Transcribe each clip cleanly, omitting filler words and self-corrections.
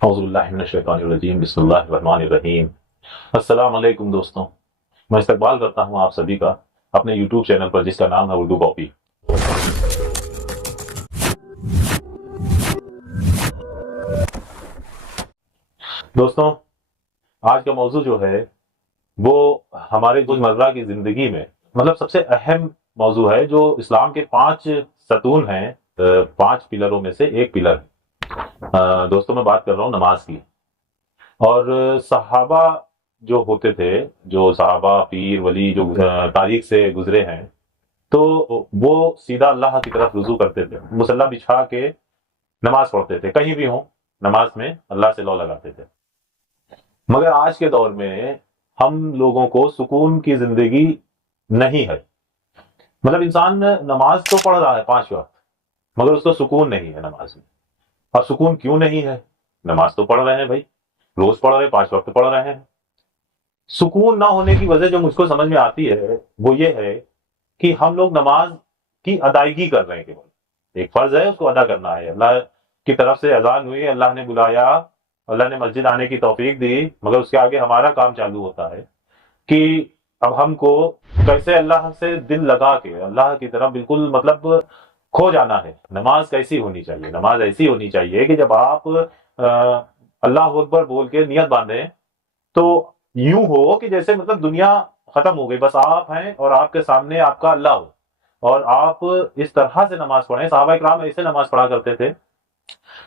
اعوذ باللہ من الشیطان الرجیم، بسم اللہ الرحمن الرحیم۔ السلام علیکم دوستوں، میں استقبال کرتا ہوں آپ سبھی کا اپنے یوٹیوب چینل پر جس کا نام ہے اردو کاپی۔ دوستوں، آج کا موضوع جو ہے وہ ہمارے روزمرہ کی زندگی میں سب سے اہم موضوع ہے، جو اسلام کے 5 ستون ہیں، 5 پلروں میں سے ایک پلر ہے۔ دوستوں، میں بات کر رہا ہوں نماز کی۔ اور صحابہ جو ہوتے تھے، جو صحابہ پیر ولی جو تاریخ سے گزرے ہیں، تو وہ سیدھا اللہ کی طرف رجوع کرتے تھے، مصلی بچھا کے نماز پڑھتے تھے، کہیں بھی ہوں نماز میں اللہ سے لو لگاتے تھے۔ مگر آج کے دور میں ہم لوگوں کو سکون کی زندگی نہیں ہے۔ انسان نماز تو پڑھ رہا ہے 5 وقت، مگر اس کو سکون نہیں ہے نماز میں۔ اب سکون کیوں نہیں ہے؟ نماز تو پڑھ رہے ہیں بھائی، روز پڑھ رہے ہیں، 5 وقت پڑھ رہے ہیں۔ سکون نہ ہونے کی وجہ جو مجھ کو سمجھ میں آتی ہے وہ یہ ہے کہ ہم لوگ نماز کی ادائیگی کر رہے ہیں، کیول ایک فرض ہے، اس کو ادا کرنا ہے۔ اللہ کی طرف سے اذان ہوئی، اللہ نے بلایا، اللہ نے مسجد آنے کی توفیق دی، مگر اس کے آگے ہمارا کام چالو ہوتا ہے کہ اب ہم کو کیسے اللہ سے دل لگا کے اللہ کی طرف بالکل کھو جانا ہے۔ نماز کیسی ہونی چاہیے؟ نماز ایسی ہونی چاہیے کہ جب آپ اللہ اکبر بول کے نیت باندھیں تو یوں ہو کہ جیسے دنیا ختم ہو گئی، بس آپ ہیں اور آپ کے سامنے آپ کا اللہ ہو، اور آپ اس طرح سے نماز پڑھیں۔ صحابہ کرام ایسے نماز پڑھا کرتے تھے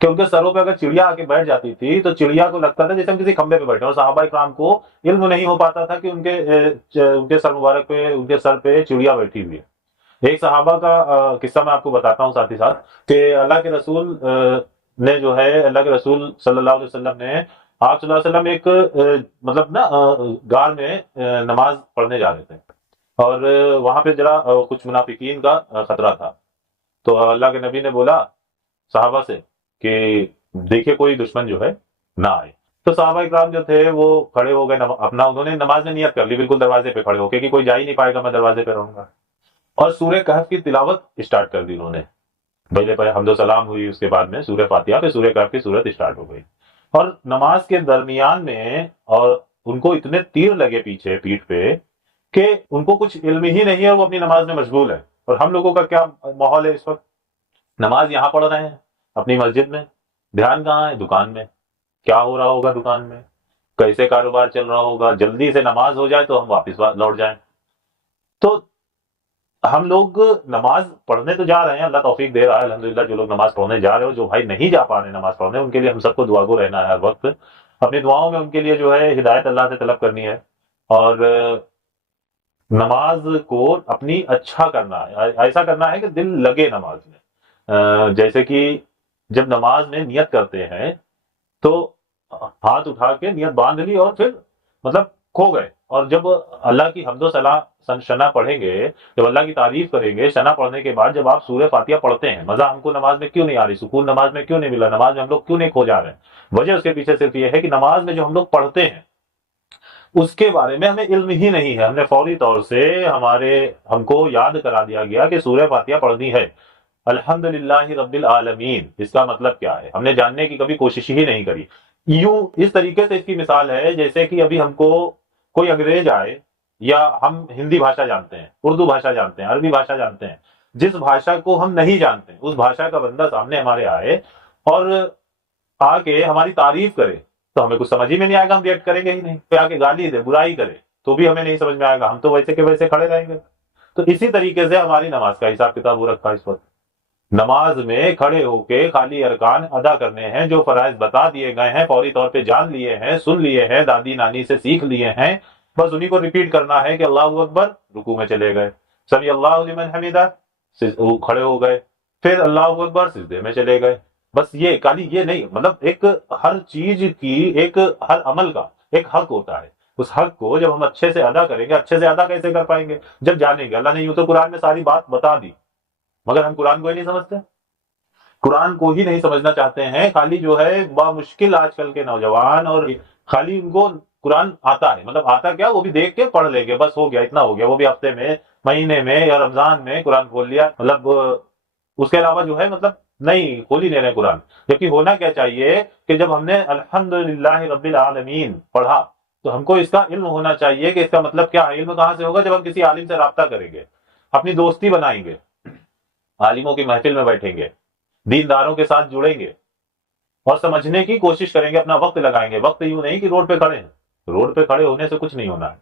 کہ ان کے سروں پہ اگر چڑیا آ کے بیٹھ جاتی تھی تو چڑیا کو لگتا تھا جیسے ہم کسی کھمبے پہ بیٹھے، اور صحابہ کرام کو علم نہیں ہو پاتا تھا کہ ان کے سر مبارک پہ، ان کے سر پہ چڑیا بیٹھی ہوئی ہے۔ ایک صحابہ کا قصہ میں آپ کو بتاتا ہوں ساتھ ہی ساتھ، کہ اللہ کے رسول نے جو ہے، اللہ کے رسول صلی اللہ علیہ وسلم نے، آپ صلی اللہ علیہ وسلم ایک غار میں نماز پڑھنے جا رہے تھے، اور وہاں پہ ذرا کچھ منافقین کا خطرہ تھا۔ تو اللہ کے نبی نے بولا صحابہ سے کہ دیکھیے کوئی دشمن جو ہے نہ آئے۔ تو صحابہ اکرام جو تھے وہ کھڑے ہو گئے، اپنا انہوں نے نماز میں نیت کر لی، بالکل دروازے پہ کھڑے ہو کے کہ کوئی جا ہی نہیں پائے گا، میں دروازے پہ رہوں گا، اور سورہ کہف کی تلاوت اسٹارٹ کر دی انہوں نے۔ پہلے حمد و سلام ہوئی، اس کے بعد میں سورہ فاتحہ پہ سورہ کہف کی صورت اسٹارٹ ہو گئی، اور نماز کے درمیان میں اور ان کو اتنے تیر لگے پیچھے پیٹھ پہ کہ ان کو کچھ علم ہی نہیں ہے، وہ اپنی نماز میں مشغول ہے۔ اور ہم لوگوں کا کیا ماحول ہے اس وقت؟ نماز یہاں پڑھ رہے ہیں اپنی مسجد میں، دھیان کہاں ہے؟ دکان میں۔ کیا ہو رہا ہوگا دکان میں؟ کیسے کاروبار چل رہا ہوگا؟ جلدی سے نماز ہو جائے تو ہم واپس لوٹ جائیں۔ تو ہم لوگ نماز پڑھنے تو جا رہے ہیں، اللہ توفیق دے رہا ہے الحمدللہ۔ جو لوگ نماز پڑھنے جا رہے ہو، جو بھائی نہیں جا پا رہے نماز پڑھنے، ان کے لیے ہم سب کو دعا گو رہنا ہے ہر وقت، اپنی دعاؤں میں ان کے لیے جو ہے ہدایت اللہ سے طلب کرنی ہے، اور نماز کو اپنی اچھا کرنا ہے، ایسا کرنا ہے کہ دل لگے نماز میں۔ جیسے کہ جب نماز میں نیت کرتے ہیں تو ہاتھ اٹھا کے نیت باندھ لی اور پھر کھو گئے، اور جب اللہ کی حمد و ثنا پڑھیں گے، جب اللہ کی تعریف کریں گے، ثنا پڑھنے کے بعد جب آپ سورہ فاتحہ پڑھتے ہیں، مزہ ہم کو نماز میں کیوں نہیں آ رہی؟ سکون نماز میں کیوں نہیں ملا؟ نماز میں ہم لوگ کیوں نہیں کھو جا رہے ہیں؟ وجہ اس کے پیچھے صرف یہ ہے کہ نماز میں جو ہم لوگ پڑھتے ہیں اس کے بارے میں ہمیں علم ہی نہیں ہے۔ ہم نے فوری طور سے ہم کو یاد کرا دیا گیا کہ سورہ فاتحہ پڑھنی ہے، الحمدللہ رب العالمین، اس کا مطلب کیا ہے ہم نے جاننے کی کبھی کوشش ہی نہیں کری۔ یوں اس طریقے سے اس کی مثال ہے جیسے کہ ابھی ہم کو کوئی انگریز آئے، یا ہم ہندی بھاشا جانتے ہیں، اردو بھاشا جانتے ہیں، عربی بھاشا جانتے ہیں، جس بھاشا کو ہم نہیں جانتے اس بھاشا کا بندہ سامنے ہمارے آئے اور آ کے ہماری تعریف کرے تو ہمیں کچھ سمجھ ہی میں نہیں آئے گا، ہم ریئیکٹ کریں گے ہی نہیں۔ پھر آ کے گالی دے، برائی کرے تو بھی ہمیں نہیں سمجھ میں آئے گا، ہم تو ویسے کے ویسے کھڑے رہیں گے۔ تو اسی طریقے سے ہماری نماز کا حساب کتاب ہو رکھا ہے اس وقت۔ نماز میں کھڑے ہو کے خالی ارکان ادا کرنے ہیں، جو فرائض بتا دیے گئے ہیں، فوری طور پہ جان لیے ہیں، سن لیے ہیں، دادی نانی سے سیکھ لیے ہیں، بس انہی کو ریپیٹ کرنا ہے کہ اللہ اکبر، رکوع میں چلے گئے، سمی اللہ لمن حمدہ، کھڑے ہو گئے، پھر اللہ اکبر، سجدے میں چلے گئے۔ بس یہ خالی یہ نہیں، ایک ہر چیز کی، ایک ہر عمل کا ایک حق ہوتا ہے۔ اس حق کو جب ہم اچھے سے ادا کریں گے، اچھے سے ادا کیسے کر پائیں گے؟ جب جانیں گے۔ اللہ نے یوں تو قرآن میں ساری بات بتا دی، مگر ہم قرآن کو ہی نہیں سمجھتے، قرآن کو ہی نہیں سمجھنا چاہتے ہیں۔ خالی جو ہے بامشکل آج کل کے نوجوان، اور خالی ان کو قرآن آتا ہے، آتا کیا، وہ بھی دیکھ کے پڑھ لیں گے، بس ہو گیا، اتنا ہو گیا، وہ بھی ہفتے میں، مہینے میں یا رمضان میں قرآن کھول لیا، اس کے علاوہ جو ہے نہیں کھول ہی نہیں رہے قرآن. جبکہ ہونا کیا چاہیے کہ جب ہم نے الحمدللہ رب العالمین پڑھا تو ہم کو اس کا علم ہونا چاہیے کہ اس کا مطلب کیا ہے. علم کہاں سے ہوگا؟ جب ہم کسی عالم سے رابطہ کریں گے، اپنی دوستی بنائیں گے، عالموں کی محفل میں بیٹھیں گے، دینداروں کے ساتھ جڑیں گے اور سمجھنے کی کوشش کریں گے، اپنا وقت لگائیں گے. وقت یوں نہیں کہ روڈ پہ کھڑے ہیں، روڈ پہ کھڑے ہونے سے کچھ نہیں ہونا ہے.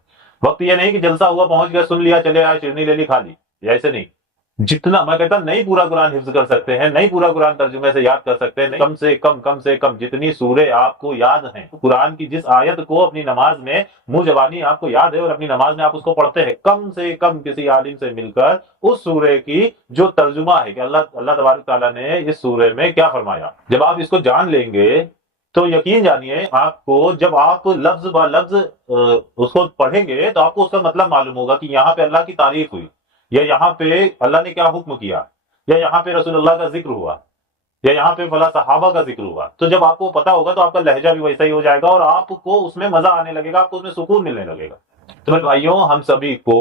وقت یہ نہیں کہ جلسہ ہوا پہنچ گیا، سن لیا، چلے آئے، شیرنی لے لی، کھا لی. یہ ایسے نہیں. جتنا میں کہتا نہیں پورا قرآن حفظ کر سکتے ہیں، نہیں پورا قرآن ترجمے سے یاد کر سکتے ہیں، کم سے کم جتنی سورے آپ کو یاد ہیں، قرآن کی جس آیت کو اپنی نماز میں منہ زبانی آپ کو یاد ہے اور اپنی نماز میں آپ اس کو پڑھتے ہیں، کم سے کم کسی عالم سے مل کر اس سورے کی جو ترجمہ ہے کہ اللہ تبارک تعالیٰ نے اس سورے میں کیا فرمایا، جب آپ اس کو جان لیں گے تو یقین جانیے آپ کو، جب آپ لفظ با لفظ اس کو پڑھیں گے تو آپ کو اس کا مطلب معلوم ہوگا کہ یہاں پہ اللہ کی تعریف ہوئی، یا یہاں پہ اللہ نے کیا حکم کیا، یا یہاں پہ رسول اللہ کا ذکر ہوا، یا یہاں پہ فلاں صحابہ کا ذکر ہوا. تو جب آپ کو پتا ہوگا تو آپ کا لہجہ بھی ویسا ہی ہو جائے گا اور آپ کو اس میں مزہ آنے لگے گا، آپ کو اس میں سکون ملنے لگے گا. تو میرے بھائیوں، ہم سبھی کو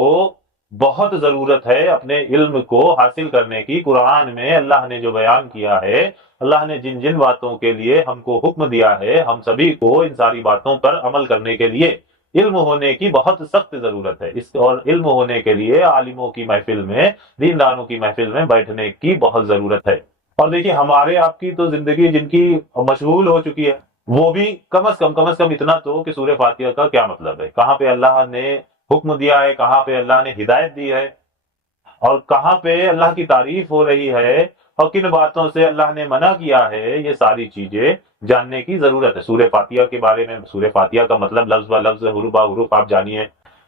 بہت ضرورت ہے اپنے علم کو حاصل کرنے کی. قرآن میں اللہ نے جو بیان کیا ہے، اللہ نے جن جن باتوں کے لیے ہم کو حکم دیا ہے، ہم سبھی کو ان ساری باتوں پر عمل کرنے کے لیے علم ہونے کی بہت سخت ضرورت ہے. اور علم ہونے کے لیے عالموں کی محفل میں، دینداروں کی محفل میں بیٹھنے کی بہت ضرورت ہے. اور دیکھیے ہمارے آپ کی تو زندگی جن کی مشغول ہو چکی ہے، وہ بھی کم از کم اتنا تو کہ سورہ فاتحہ کا کیا مطلب ہے، کہاں پہ اللہ نے حکم دیا ہے، کہاں پہ اللہ نے ہدایت دی ہے، اور کہاں پہ اللہ کی تعریف ہو رہی ہے اور کن باتوں سے اللہ نے منع کیا ہے. یہ ساری چیزیں جاننے کی ضرورت ہے. سورہ فاتحہ کے بارے میں، سورہ فاتحہ کا مطلب لفظ با لفظ، حروف با حروف آپ جانیے.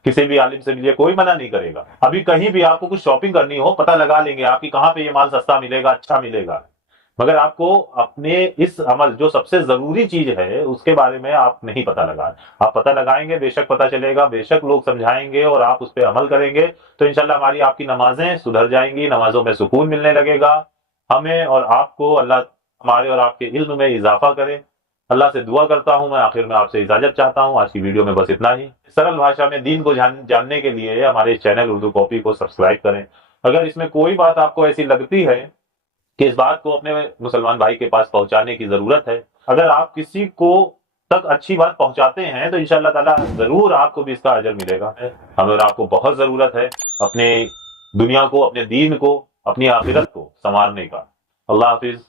کسی بھی عالم سے ملیے، کوئی منع نہیں کرے گا. ابھی کہیں بھی آپ کو کچھ شاپنگ کرنی ہو، پتہ لگا لیں گے آپ کی کہاں پہ یہ مال سستا ملے گا، اچھا ملے گا. مگر آپ کو اپنے اس عمل جو سب سے ضروری چیز ہے اس کے بارے میں آپ نہیں پتہ لگا. آپ پتہ لگائیں گے، بے شک پتہ چلے گا، بے شک لوگ سمجھائیں گے اور آپ اس پہ عمل کریں گے تو انشاءاللہ ہماری آپ کی نمازیں سدھر جائیں گی، نمازوں میں سکون ملنے لگے گا. ہمیں اور آپ کو اللہ ہمارے اور آپ کے علم میں اضافہ کرے. اللہ سے دعا کرتا ہوں. میں آخر میں آپ سے اجازت چاہتا ہوں. آج کی ویڈیو میں بس اتنا ہی. سرل بھاشا میں دین کو جاننے کے لیے ہمارے چینل اردو کاپی کو سبسکرائب کریں. اگر اس میں کوئی بات آپ کو ایسی لگتی ہے کہ اس بات کو اپنے مسلمان بھائی کے پاس پہنچانے کی ضرورت ہے، اگر آپ کسی کو تک اچھی بات پہنچاتے ہیں تو انشاءاللہ تعالیٰ ضرور آپ کو بھی اس کا اجر ملے گا. ہمیں اور آپ کو بہت ضرورت ہے اپنے دنیا کو، اپنے دین کو، اپنی آخرت کو سنوارنے کا. اللہ حافظ.